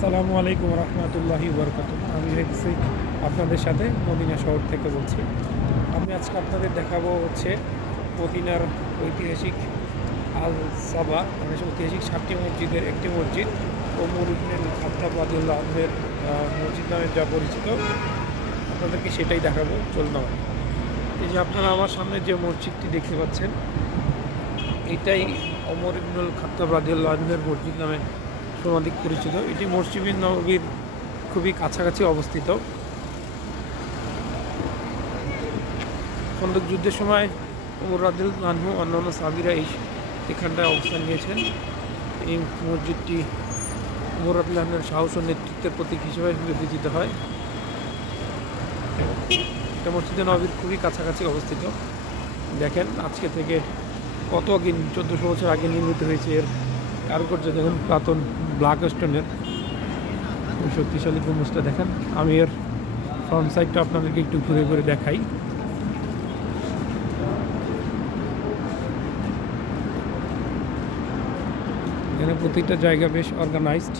আসসালামু আলাইকুম রহমতুল্লাহি বরকাতুহ। আমি হচ্ছে আপনাদের সাথে মদিনা শহর থেকে বলছি। আমি আজকে আপনাদের দেখাবো হচ্ছে মদিনার ঐতিহাসিক আল সাবা মানে ঐতিহাসিক 7টি মসজিদের একটি মসজিদ ওমর ইবনে খাত্তাব রাদিয়াল্লাহু আনহুর মসজিদ নামে যা পরিচিত, আপনাদেরকে সেটাই দেখাবো। চলুন। এই যে আপনারা আমার সামনে যে মসজিদটি দেখতে পাচ্ছেন, এটাই ওমর ইবনুল খাত্তাব রাদিয়াল্লাহু আনহুর মসজিদ নামে সর্বাধিক পরিচিত। এটি মসজিদ নববীর খুবই কাছাকাছি অবস্থিত। খন্দক যুদ্ধের সময় ওমর রাদিয়াল্লাহু আনহু অন্যান্য সাহাবীরা এখানটায় অবস্থান নিয়েছেন। এই মসজিদটি ওমর রাদিয়াল্লাহু আনহুর সাহস ও নেতৃত্বের প্রতীক হিসেবে বিবেচিত হয়। এটা মসজিদে নববীর খুবই কাছাকাছি অবস্থিত। দেখেন আজকে থেকে কত আগে, 1400 বছর আগে নির্মিত হয়েছে। এর কারুকার্য দেখুন, পুরাতন ব্ল্যাক স্টোনের শক্তিশালী গম্বুজটা দেখেন। আমি এর ফ্রন্ট সাইডটা আপনাদেরকে একটু ঘুরে ঘুরে দেখাই। এখানে প্রতিটা জায়গা বেশ অর্গানাইজড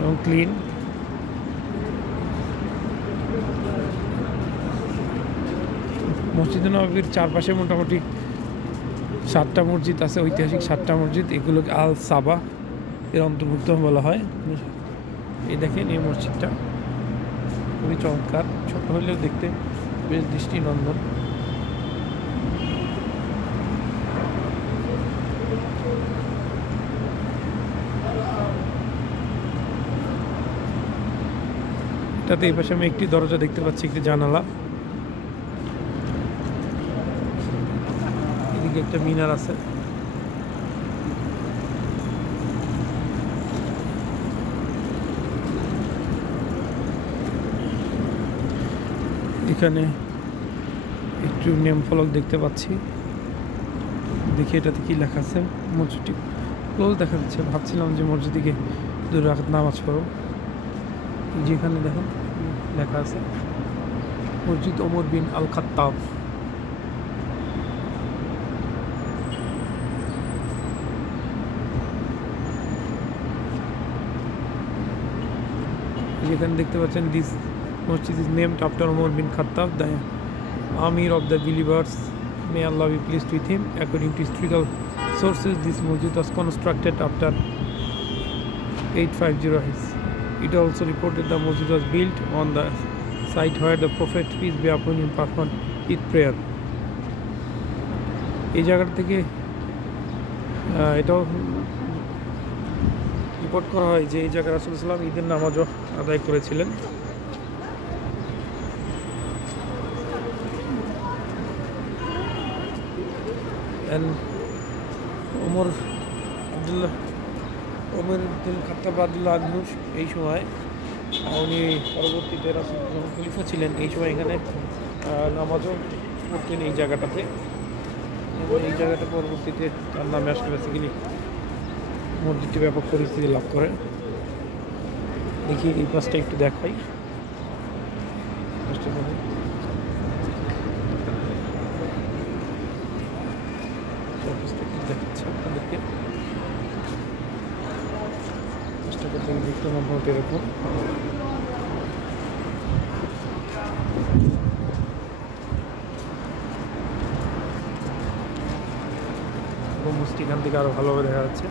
এবং ক্লিন। মসজিদে নববীর চারপাশে মোটামুটি 7টা মসজিদ আছে, ঐতিহাসিক 7টা মসজিদ। এগুলোকে আল সাবা এর অন্তর্ভুক্ত বলা হয়। এই দেখেন এই মসজিদটা খুবই চমৎকার, ছোট হলেও দেখতে বেশ দৃষ্টিনন্দন। এটাতে এই পাশে আমি একটি দরজা দেখতে পাচ্ছি, একটি জানালা। এদিকে একটা মিনার আছে। এখানে একটু নেম ফলক দেখতে পাচ্ছি, দেখি এটাতে কি লেখা আছে। মসজিদটি ক্লোজ দেখা যাচ্ছে, ভাবছিলাম যে মসজিদে গিয়ে 2 রাকাত নামাজ পড়ো। যেখানে দেখুন লেখা আছে মসজিদ ওমর বিন আল খাত্তাব। যেখানে দেখতে পাচ্ছেন দিস মসজিদ is named after Umar bin Khattab, the Amir of the believers. May Allah be pleased with him. According to historical sources, this mosjid was constructed after 850 hijri. It also reported the mosjid was built on the site where the Prophet peace be upon him performed Eid prayer. এই জায়গাটা থেকে এটাও report করা হয় যে এই জায়গায় রাসূল সাল্লাল্লাহু আলাইহি ওয়াসাল্লাম ঈদের নামাজও আদায় করেছিলেন। ওমর ইবনুল খাত্তাব রাদিয়াল্লাহু আনহু এই সময় উনি পরবর্তীতে রাসূল যখন খলিফা ছিলেন, এই সময় এখানে নামাজও পড়তেন এই জায়গাটাতে। এই জায়গাটা পরবর্তীতে তার নামে আসলে বেসিক্যালি মসজিদটি ব্যাপক পরিস্থিতি লাভ করে। দেখি এই পাশটা একটু দেখাই। দেখাচ্ছে আপনাদেরকে, চেষ্টা করতে দেখতে মোটামুটি এরকম। গম্বুজটি এখান থেকে আরো ভালোভাবে দেখা যাচ্ছে।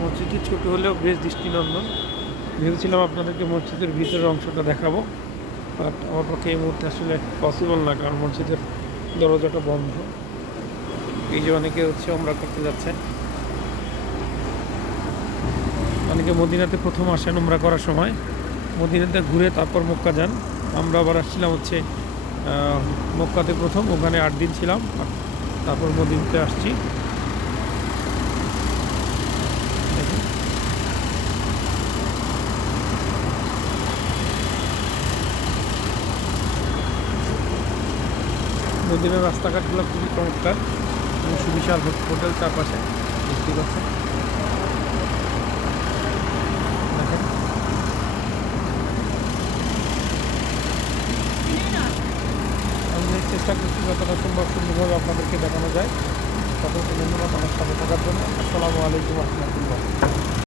মসজিদটি ছোট হলেও বেশ দৃষ্টিনন্দন। ভেবেছিলাম আপনাদেরকে মসজিদের ভিতরের অংশটা দেখাবো, বাট আমার পক্ষে এই মুহূর্তে আসলে পসিবল না, কারণ মসজিদের দরজাটা বন্ধ। এই যে অনেকে হচ্ছে ওমরা করতে যাচ্ছেন, অনেকে মদিনাতে প্রথম আসেন ওমরা করার সময়, মদিনাতে ঘুরে তারপর মক্কা যান। আমরা আবার আসছিলাম হচ্ছে মক্কাতে প্রথম, ওখানে 8 দিন ছিলাম, তারপর মদিনাতে আসছি। মদিনার রাস্তাঘাটগুলো খুবই চমৎকার এবং সুবিশাল হোটেল চারপাশে দেখতে পাচ্ছেন। দেখেন চেষ্টা করছি যতটা সম্ভব সুন্দরভাবে আপনাদেরকে দেখানো যায়। সকলকে ধন্যবাদ আমার সাথে থাকার জন্য। আসসালামু আলাইকুম রহমতুল্লাহ।